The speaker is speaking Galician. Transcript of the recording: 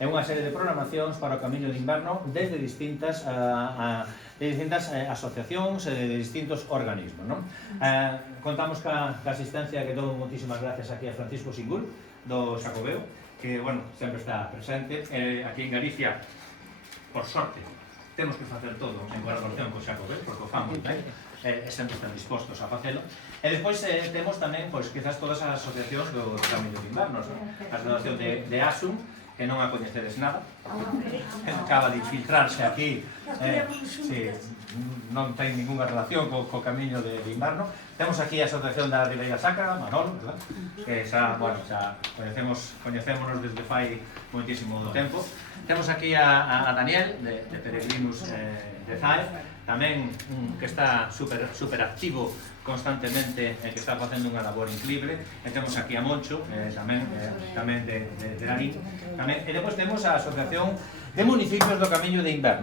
É unha serie de programacións para o Camiño de Inverno desde distintas asociacións e de distintos organismos, non? Contamos ca asistencia que dou moitísimas gracias aquí a Francisco Singul do Xacobeo, que, bueno, sempre está presente. Aquí en Galicia, por sorte, temos que facer todo en colaboración co Xacobeo, porque o fan moi ben, e sempre están dispostos a facelo. E despois temos tamén, pois, quizás todas as asociacións do Camiño de Inverno, a asociación de ASUM, que non a coñecedes nada, acaba de infiltrarse aquí, non ten ninguna relación co Camiño de Inverno. Temos aquí a asociación da Ribeira Sacra, Manolo, que xa coñecémonos desde fai moitísimo tempo. Temos aquí a Daniel, de Peregrinos de Zae, tamén que está super activo constantemente, que está facendo unha labor increíble. E temos aquí a Moncho, tamén de Larín. E depois temos a Asociación de Municipios do Camiño de Inverno.